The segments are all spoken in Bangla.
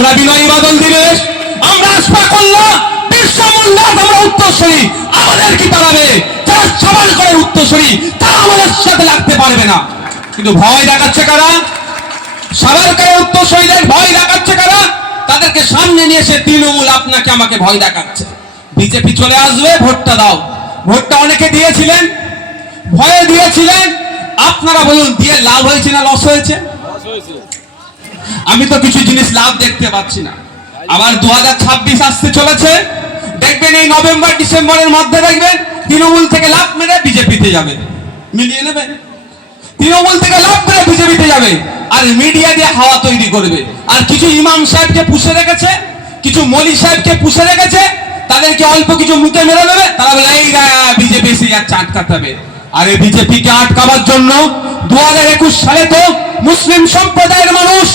আমরা বিনয়ী বাদল দিবেশ, আমরা আশফাক উল্লাহ, বিশ্ব মুন্ডাত, আমরা উত্তরসূরি। আমাদের কি তাড়াবে? যারা সবাল করে উত্তরসূরি তারা আমাদের সাথে লাগতে পারবে না। কিন্তু ভয় দেখাচ্ছে কারা? সাভারকারের উত্তরসূরিদের ভয় দেখাচ্ছে কারা? তাদেরকে সামনে নিয়ে এসে তৃণমূল আপনাকে আমাকে ভয় দেখাচ্ছে। বিজেপি চলে আসবে, ভোটটা দাও। ভোটটা অনেকে দিয়েছিলেন, ভয়ে দিয়েছিলেন। আপনারা বলুন, দিয়ে লাভ হয়েছে না লস হয়েছে? আমি তো কিছু জিনিস লাভ দেখতে পাচ্ছি না। আবার 2026 আসতে চলেছে, দেখবেন এই নভেম্বর ডিসেম্বরের মধ্যে দেখবেন তৃণমূল থেকে লাভ মেরে বিজেপিতে যাবে। মিলিয়ে নেবেন, তৃণমূল থেকে লাভ মেরে বিজেপিতে যাবে আর মিডিয়া দিয়ে হাওয়া তৈরি করবে। আর কিছু ইমাম সাহেবকে পুষে রেখেছে, কিছু মলি সাহেবকে পুষে রেখেছে, তাদেরকে অল্প কিছু মুখে মেরে দেবে। তারা বলে এই বিজেপি এসে যাচ্ছে, আটকাতে হবে। আর এই বিজেপিকে আটকাবার জন্য 2021 সালে তো মুসলিম সম্প্রদায়ের মানুষ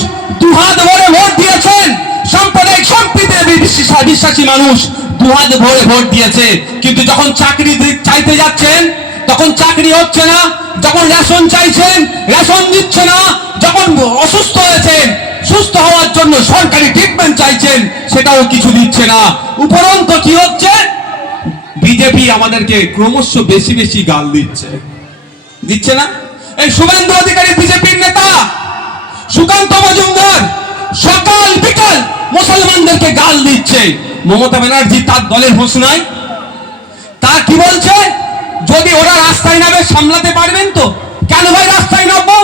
দুহাত ভরে ভোট দিয়েছেন। সাম্প্রদায়িক সম্প্রীতিতে বিশ্বাসী মানুষ দুহাত ভরে ভোট দিয়েছে। কিন্তু যখন চাকরি চাইতে যাচ্ছেন তখন চাকরি হচ্ছে না, যখন রেশন চাইছেন রেশন দিচ্ছে না, যখন অসুস্থ হয়েছেন সুস্থ হওয়ার জন্য সরকারি ট্রিটমেন্ট চাইছেন সেটাও কিছু দিচ্ছে না। উপরন্ত কি হচ্ছে? বিজেপি আমাদেরকে ক্রমশ বেশি বেশি গাল দিচ্ছে না? এই শুভেন্দু অধিকারী বিজেপির নেতা, সুকান্ত মজুমদার সকাল বিকাল মুসলমানদেরকে গাল দিচ্ছে। মমতা ব্যানার্জি তার দলের ঘোষণায় তা কি বলছে? যদি ওরা রাস্তায় নামে সামলাতে পারবেন তো। কেন ভাই রাস্তায় নামবো?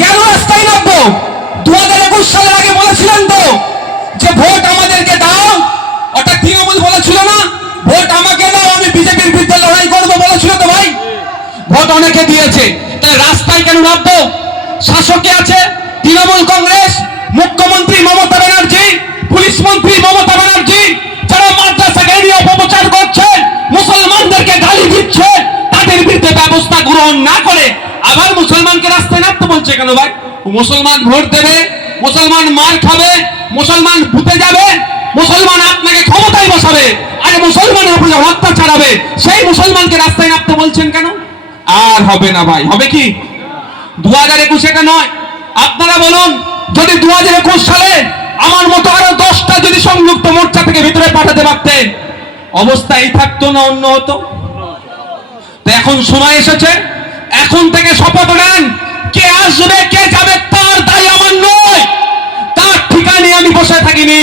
কেন রাস্তায় নামবো? 2021 সালের আগে বলেছিলেন তো যে ভোট আমাদেরকে দাও, ওটা তৃণমূল বলেছিল না? ভোট আমাকে দাও, আমি বিজেপির বিরুদ্ধে লড়াই করবো বলেছিল তো ভাই। ভোট অনেকে দিয়েছে, তাহলে রাস্তায় কেন নামবো? শাসকে আছে তৃণমূল কংগ্রেস, মুখ্যমন্ত্রী মমতা ব্যানার্জি, পুলিশ মন্ত্রী মমতা ব্যানার্জি, যারা মাদ্রাসাকে নিয়ে অপপ্রচার করছে, মুসলমানদেরকে গালি দিচ্ছে, তাদের বিরুদ্ধে ব্যবস্থা গ্রহণ না করে আবার মুসলমানকে রাস্তায় নামতে বলছে কেন ভাই? মুসলমান ভোট দেবে, মুসলমান মার খাবে, মুসলমান বুতে যাবে, মুসলমান আপনাকে ক্ষমতায় বসাবে, আর মুসলমানের উপরে অত্যাচার হবে, সেই মুসলমানকে রাস্তায় নামতে বলছেন কেন? আর হবে না ভাই। হবে কি? 2021 এটা নয়। আপনারা বলুন, যদি 2021 সালে আমার মতো আরো 10টা যদি সংযুক্ত মোর্চা থেকে ভিতরে পাঠাতে পারতেন, অবস্থা এই থাকতো না অন্য হতো? তো এখন সময় এসেছে, এখন থেকে শপথ নেন, কে আসবে কে যাবে তার দায় আমার নয়। তার ঠিকানে আমি বসে থাকিনি।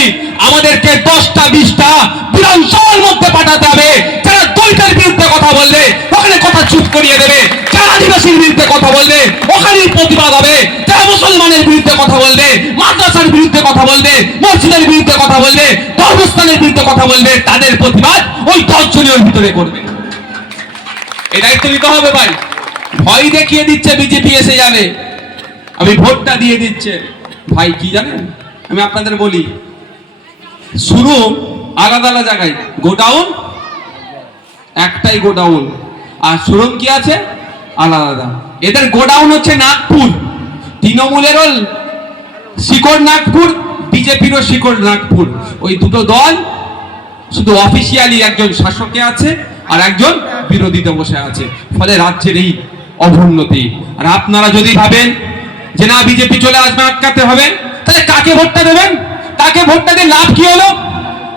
আমাদেরকে 10টা 20টা বিধানসভার মধ্যে পাঠাতে হবে। যারা দলিতের বিরুদ্ধে কথা বললে ওখানে কথা চুপ করিয়ে দেবে, যারা আদিবাসীর বিরুদ্ধে কথা বললে ওখানেই প্রতিবাদ হবে, যারা মুসলমানের বিরুদ্ধে কথা বলবে, মাদ্রাসার বিরুদ্ধে কথা বলবে, মসজিদের বিরুদ্ধে কথা বলবে, ধর্মস্থানের বিরুদ্ধে কথা বলবে, তাদের প্রতিবাদ ওই 10 জনের ভিতরে করবে। এই দায়িত্ব নিতে হবে ভাই। ভয় দেখিয়ে দিচ্ছে বিজেপি এসে যাবে, আমি ভোটটা দিয়ে দিচ্ছে। ভাই কি জানেন, আমি আপনাদের বলি, শুরু আলাদা আলাদা জায়গায়, গোডাউন একটাই গোডাউন, আর শোরুম কি আছে আলাদা। এদের গোডাউন হচ্ছে নাগপুর, তৃণমূলেরও শিকড় নাগপুর, বিজেপিরও শিকড় নাগপুর। ওই দুটো দল শুধু অফিসিয়ালি একজন শাসকে আছে আর একজন বিরোধীতে বসে আছে, ফলে রাজ্যের এই অবনতি। আর আপনারা যদি ভাবেন যে না বিজেপি চলে আসবে আটকাতে হবে, তাহলে কাকে ভোটটা দেবেন? কাকে ভোটটা দিয়ে লাভ কি হলো?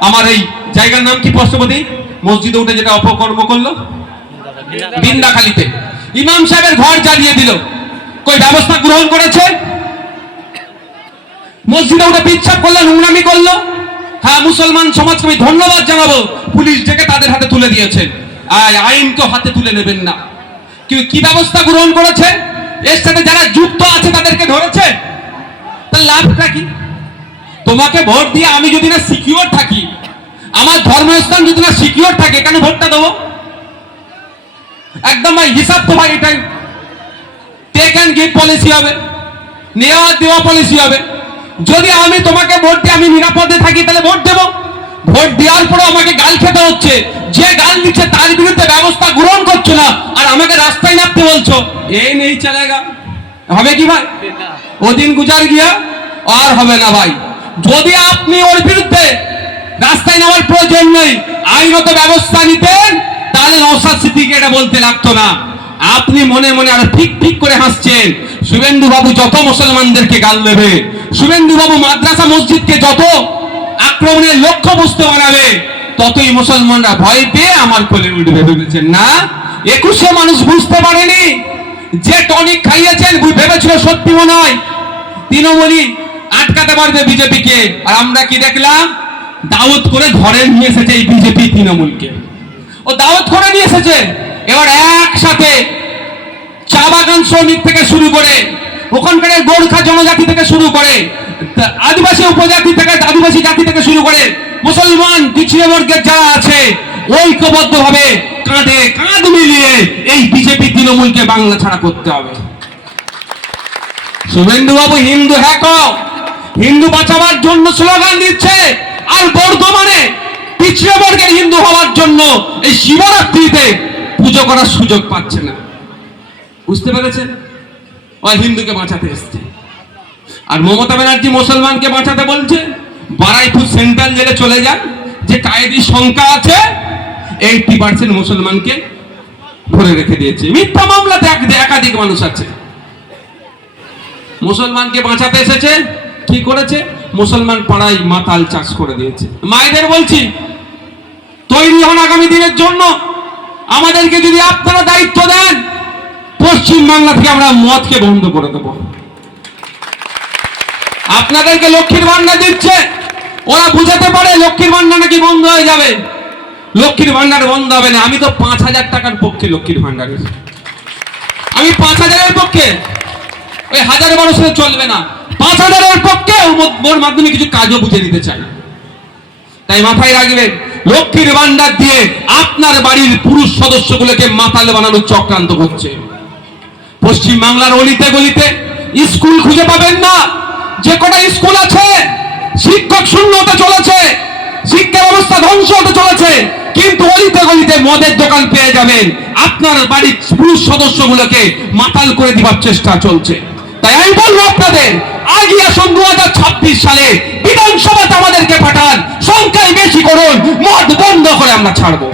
আমার এই জায়গার নাম কি পশ্চিমবঙ্গে মসজিদে উঠে যেটা অপকর্ম করলো বিন্দাখালীতে, ইমাম সাহেবের ঘর জ্বালিয়ে দিল, কই ব্যবস্থা গ্রহণ করেছে? মসজিদে উঠে পিচ্ছাপ করলো, নোংরামি করলো। হ্যাঁ, মুসলমান সমাজকে আমি ধন্যবাদ জানাবো, পুলিশ ডেকে তাদের হাতে তুলে দিয়েছেন। আইনকেও হাতে তুলে নেবেন না। কি ব্যবস্থা গ্রহণ করেছে? এর সাথে যারা যুক্ত আছে তাদেরকে ধরেছে। তাহলে লাভটা কি? তোমাকে ভোট দিয়ে আমি যদি না সিকিউর থাকি, আমার ধর্মস্থান যদি না সিকিউর থাকে, কেন ভোটটা দেবো? একদম ভাই হিসাব তো ভাই এটাই, টেক অ্যান্ড গিভ পলিসি হবে, নেওয়া দেওয়া পলিসি হবে। যদি আমি তোমাকে ভোট দিয়ে আমি নিরাপদে থাকি তাহলে ভোট দেবো। ভোট দেওয়ার পরে আমাকে গাল খেতে হচ্ছে, যে গাল দিচ্ছে তার বিরুদ্ধে ব্যবস্থা গ্রহণ করছো না, আর আমাকে রাস্তায় নামতে বলছো, এই নেই চলেগা। হবে কি ভাই? ও দিন গুজার গিয়া, আর হবে না ভাই। যদি আপনি ওর বিরুদ্ধে রাস্তায় নেওয়ার প্রয়োজন নেই, আইনত ব্যবস্থা নিতেন, তাহলে নওশাদ সিদ্দিকীকে এটা বলতে লাগতো না। আপনি মনে মনে আর ঠিক ঠিক করে হাসছেন। শুভেন্দু বাবু যত মুসলমানদেরকে গাল দেবে, শুভেন্দু বাবু মাদ্রাসা মসজিদকে যত আক্রমণের লক্ষ্য বস্তু বানাবে, ততই মুসলমানরা ভয় পেয়ে আমার কোলে উঠবে ভেবেছেন না। 2100 মানুষ বুঝতে পারেনি, যে টনিক খাইয়েছেন ভেবেছিল সত্যি মনে হয় তৃণমূলই আটকাতে পারবে বিজেপিকে। আর আমরা কি দেখলাম, দাওয়াত করে ঘরে নিয়ে এসেছে এই বিজেপি তৃণমূলকে, ও দাওয়াত করে নিয়ে এসেছে। এবার একসাথে চা বাগান শ্রমিক থেকে শুরু করে, ওখানকার গোর্খা জনজাতি থেকে শুরু করে, আদিবাসী উপজাতি থেকে, আদিবাসী জাতি থেকে শুরু করে মুসলমান পিছিয়ে বর্গের যারা আছে, ঐক্যবদ্ধ ভাবে কাঁধে কাঁধ মিলিয়ে এই বিজেপি তৃণমূলকে বাংলা ছাড়া করতে হবে। শুভেন্দু বাবু হিন্দু হ্যাক, হিন্দু বাঁচাবার জন্য স্লোগান দিচ্ছে, আর বর্ধমানে পিছিয়ে বর্গের হিন্দু হওয়ার জন্য এই শিবরাত্রিতে পুজো করার সুযোগ পাচ্ছে না। বুঝতে পেরেছেন? ওই হিন্দুকে বাঁচাতে এসছে। আর মমতা ব্যানার্জি মুসলমানকে বাঁচাতে বলছে, বারাইপুর সেন্ট্রাল জেলে চলে যান, যে কায়েদির সংখ্যা আছে 80% মুসলমানকে ধরে রেখে দিয়েছে। মিথ্যা মামলাতে একাধিক মানুষ আছে। মুসলমানকে বাঁচাতে এসেছে, কি করেছে? মুসলমান পাড়ায় মাতাল চাষ করে দিয়েছে। মায়েদের বলছি, তৈরি হন আগামী দিনের জন্য। আমাদেরকে যদি আপনারা দায়িত্ব দেন, পশ্চিম বাংলা থেকে আমরা মদকে বন্ধ করে দেব। আপনাদেরকে লক্ষ্মীর ভান্ডার দিচ্ছে, ওরা বুঝাতে পারে লক্ষ্মীর ভান্ডার নাকি বন্ধ হয়ে যাবে। লক্ষ্মীর ভান্ডার বন্ধ হবে না। আমি তো 5000 টাকার পক্ষে লক্ষ্মীর ভান্ডারের, আমি 5000-এর পক্ষে। ওই 1000-1200 চলবে না, 5000-এর পক্ষে। ওর মাধ্যমে কিছু কাজও বুঝে দিতে চাই। তাই মাথায় রাখবেন, লক্ষ্মীর ভান্ডার দিয়ে আপনার বাড়ির পুরুষ সদস্যগুলোকে মাতাল বানানোর চক্রান্ত করছে। পশ্চিম বাংলার অলিতে গলিতে স্কুল খুঁজে পাবেন না। যে কটা স্কুল আছে শিক্ষক শূন্য হতে চলেছে, শিক্ষা ব্যবস্থা ধ্বংস হতে চলেছে, কিন্তু অলিতে গলিতে মদের দোকান পেয়ে যাবেন। আপনার বাড়ির পুরুষ সদস্যগুলোকে মাতাল করে দিবার চেষ্টা চলছে। তাই আমি বলবো আপনাদের, আগে আসুন 2026 সালে বিধানসভাতে আমাদেরকে পাঠান, সংখ্যায় বেশি করুন, মদ বন্ধ করে আমরা ছাড়বো।